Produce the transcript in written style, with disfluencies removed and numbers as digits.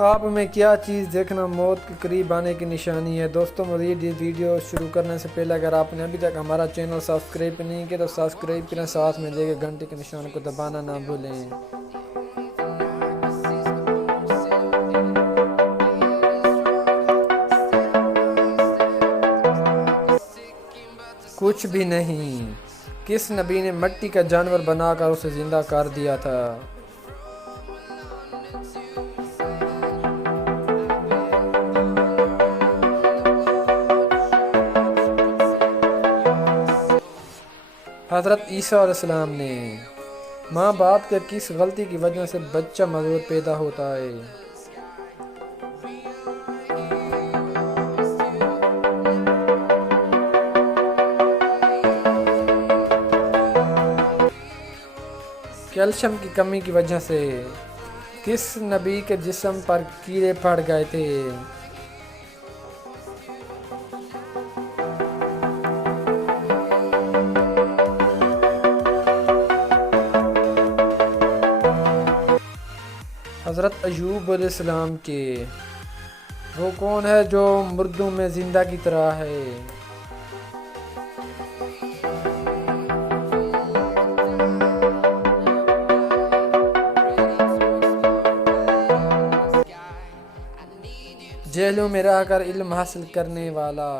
خواب میں کیا چیز دیکھنا موت کے قریب آنے کی نشانی ہے۔ دوستوں مزید یہ ویڈیو شروع کرنے سے پہلے اگر آپ نے ابھی تک ہمارا چینل سبسکرائب نہیں کیا تو سبسکرائب کریں، ساتھ میں دیکھے گھنٹے کے نشان کو دبانا نہ بھولیں۔ کچھ بھی نہیں، کس نبی نے مٹی کا جانور بنا کر اسے زندہ کر دیا تھا؟ حضرت عیسیٰ علیہ السلام نے۔ ماں باپ کے کس غلطی کی وجہ سے بچہ معذور پیدا ہوتا ہے؟ کیلشیم کی کمی کی وجہ سے۔ کس نبی کے جسم پر کیڑے پڑ گئے تھے؟ حضرت ایوب علیہ السلام کے۔ وہ کون ہے جو مردوں میں زندہ کی طرح ہے؟ جیلوں میں رہ کر علم حاصل کرنے والا۔